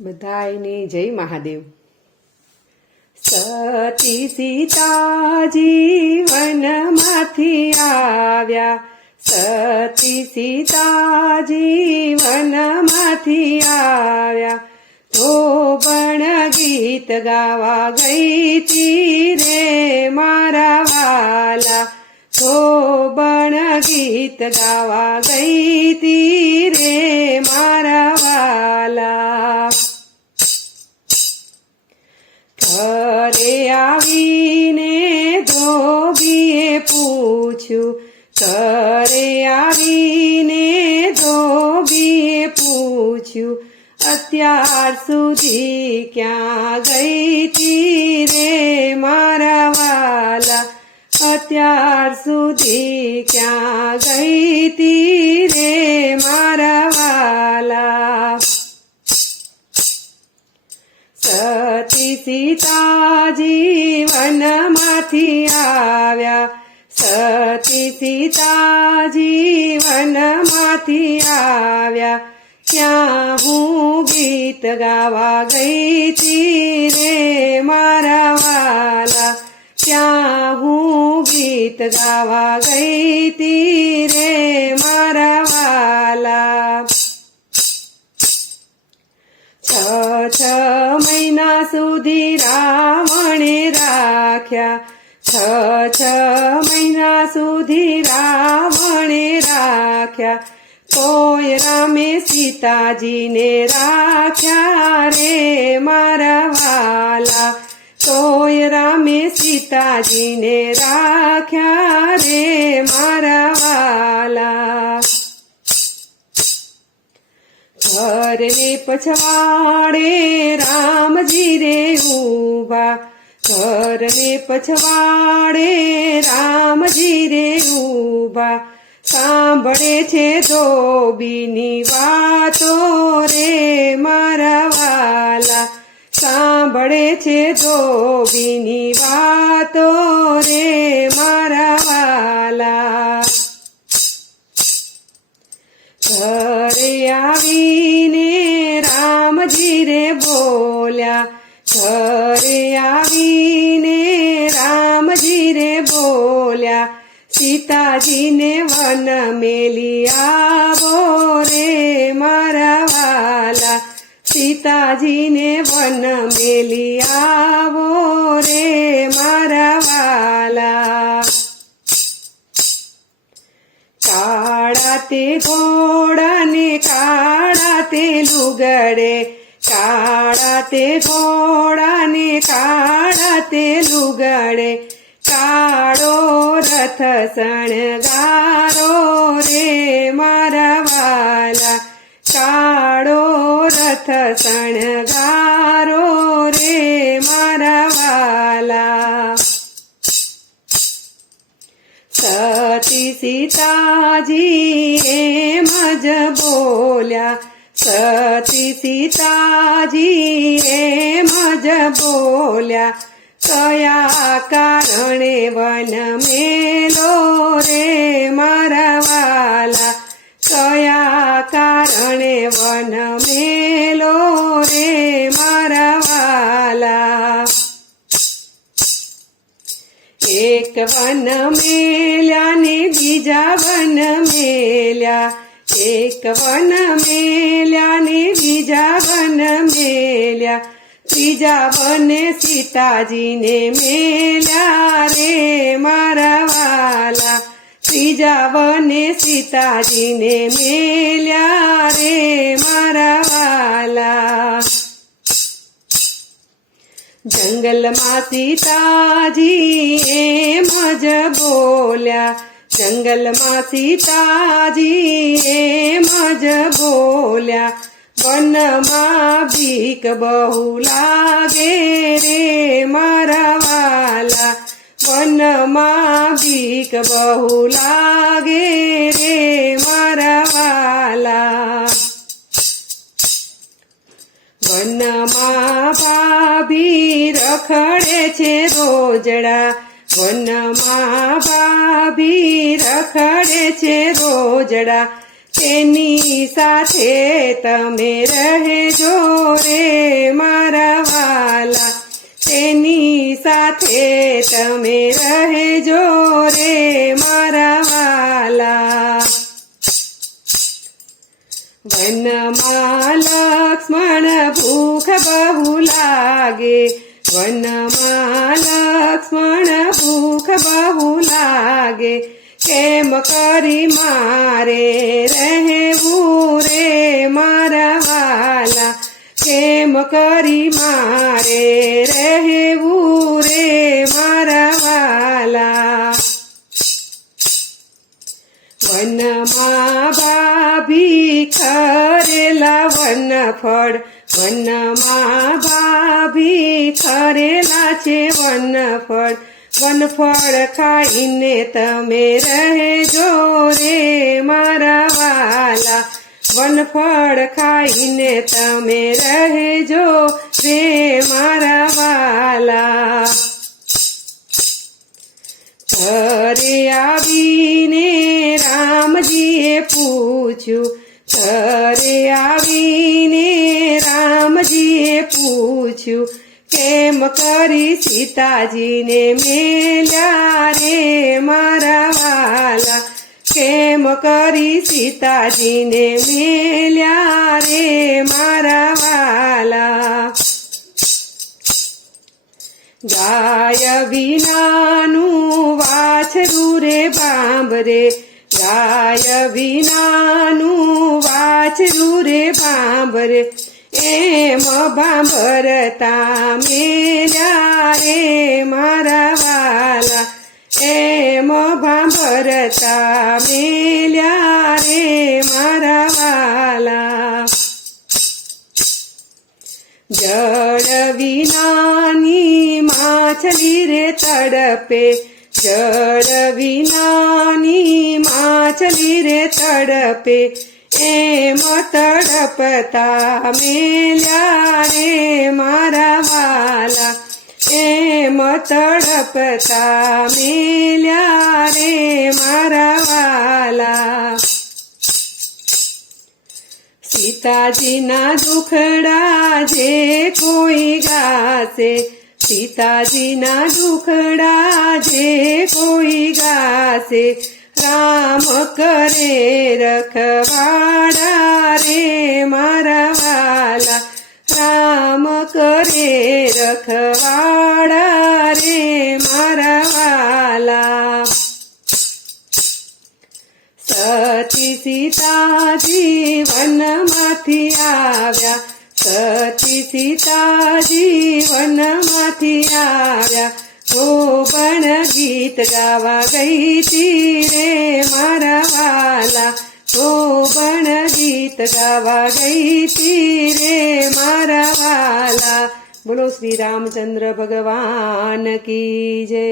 બધાયને જય મહાદેવ. સતી સીતા જીવનમાંથી આવ્યા. સતી સીતા જીવનમાંથી આવ્યા. ધોબણ ગીત ગાવા ગઈ તી રે મારા વાલા. ધોબણ ગીત ગાવા ગઈ તી રે મારા વાલા. આવીને ધોબીએ પૂછ્યું ઘરે આવીને ધોબીએ પૂછ્યું, અત્યાર સુધી ક્યાં ગઈ તી રે મારા વાલા? અત્યાર સુધી ક્યાં ગઈ તી રે મારા વાલા? સતી સીતાજી વનમાંથી આવ્યા સતી સીતાજી વનમાંથી આવ્યા ક્યાં હું ગીત ગાવા ગઈ તી રે મારા વાલા ક્યાં હું ગીત ગાવા ગઈ તી રે મારા વાલા છ મહિના સુધી રાવણે રાખ્યા. છ છ મહિના સુધી રાવણે રાખ્યા. તોય રામે સીતાજીને રાખ્યા રે મારા વાલા. તોય રામે સીતાજીને રાખ્યા રે મારા વાલા. ઘરને પછવાડે રામજી રે ઊભા ઘરને પછવાડે રામજી રે ઊભા સાંભળે છે ધોબીની વાતો રે મારા વાલા. સાંભળે છે ધોબીની વાતો રે મારા વાલા. ઘરે આવીને ઘરે આવીને રામજી રે બોલ્યા, સીતાજીને વન મેલી આવો રે મારા વાલા. સીતાજીને વન મેલી આવો રે મારા વાલા. કાળા તે ઘોડાને, કાળા તે લુગડે કાળા તે ઘોડાને કાળા તે લુગડે કાળો રથ શણગારો રે મારા વાલા કાળો રથ શણગારો રે મારા વાલા સતી સીતાજી એમ જ બોલ્યા સતી સીતાજી એમ જ બોલ્યા કયા કારણે વન મેલો રે મારા વાલા કયા કારણે વન મેલો રે મારા વાલા એક વન મેલ્યા ને બીજા વન મેલ્યા એક વન મેલ્યા ને બીજા વન મેલ્યા. ત્રીજા વને સીતાજીને મેલ્યા રે મારા વાલા. ત્રીજા વને સીતાજીને મેલ્યા રે મારા વાલા. જંગલમાં સીતાજી એમ જ બોલ્યા. જંગલમાં સીતાજી એમ જ બોલ્યા, વનમાં બીક બહુ લાગે રે મારા વાલા, વનમાં બીક બહુ લાગે રે મારા વાલા. વનમાં ભાભી રખડે છે રોજડા વનમાં ભાભી રખડે છે રોજડા. તેની સાથે તમે રહેજો રે મારા વાલા. તેની સાથે તમે રહેજો રે મારા વાલા. વનમાં લક્ષ્મણ ભૂખ બહુ લાગે. વનમાં લક્ષ્મણ ભૂખ બહુ લાગે. કેમ કરી મારે રહેવું રે મારા વાલા? કેમ કરી મારે રહેવું રે મારા વાલા? વનમાં ભાભી ખરેલા વન ફળ વનમાં ભાભી ખરેલા છે વન ફળ. વન ફળ ખાઈને તમે રહેજો રે મારા વાલા. વન ફળ ખાઈને તમે રહેજો રે મારા વાલા. ઘરે આવીને રામજીએ પૂછ્યું ઘરે આવીને રામજીએ પૂછ્યું, કેમ કરી સીતાજીને મેલ્યા રે મારા વાલા? કેમ કરી સીતાજીને મેલ્યા રે મારા વાલા? ગાય વિનાનું વાછરું રે બાંબરે ગાય વિનાનું વાછરું રે બાંબરે એમ બાંભરતા મેલ્યા રે મારા વાલા, એમ બાંભરતા મેલ્યા રે મારા વાલા. જળ વિનાની માછલી રે તડપે જળ વિનાની માછલી રે તડપે, એમ તડપતા મેલ્યા રે મારા વાલા. એમ તડપતા મેલ્યા રે મારા વાલા. સીતાજીના દુખડા જે કોઈ ગાશે સીતાજીના દુખડા જે કોઈ ગાશે રામ કરે રખવાડા રે મારા વાલા રામ કરે રખવાડા રે મારા વાલા સતી સીતાજી વનમાંથી આવ્યા સતી સીતાજી વનમાંથી આવ્યા ગોબણ ગીત ગાવા ગઈ તી રે મારા વાલા ગોબણ ગીત ગાવા ગઈ તી રે મારા વાલા બોલો શ્રી રામચંદ્ર ભગવાન કી જય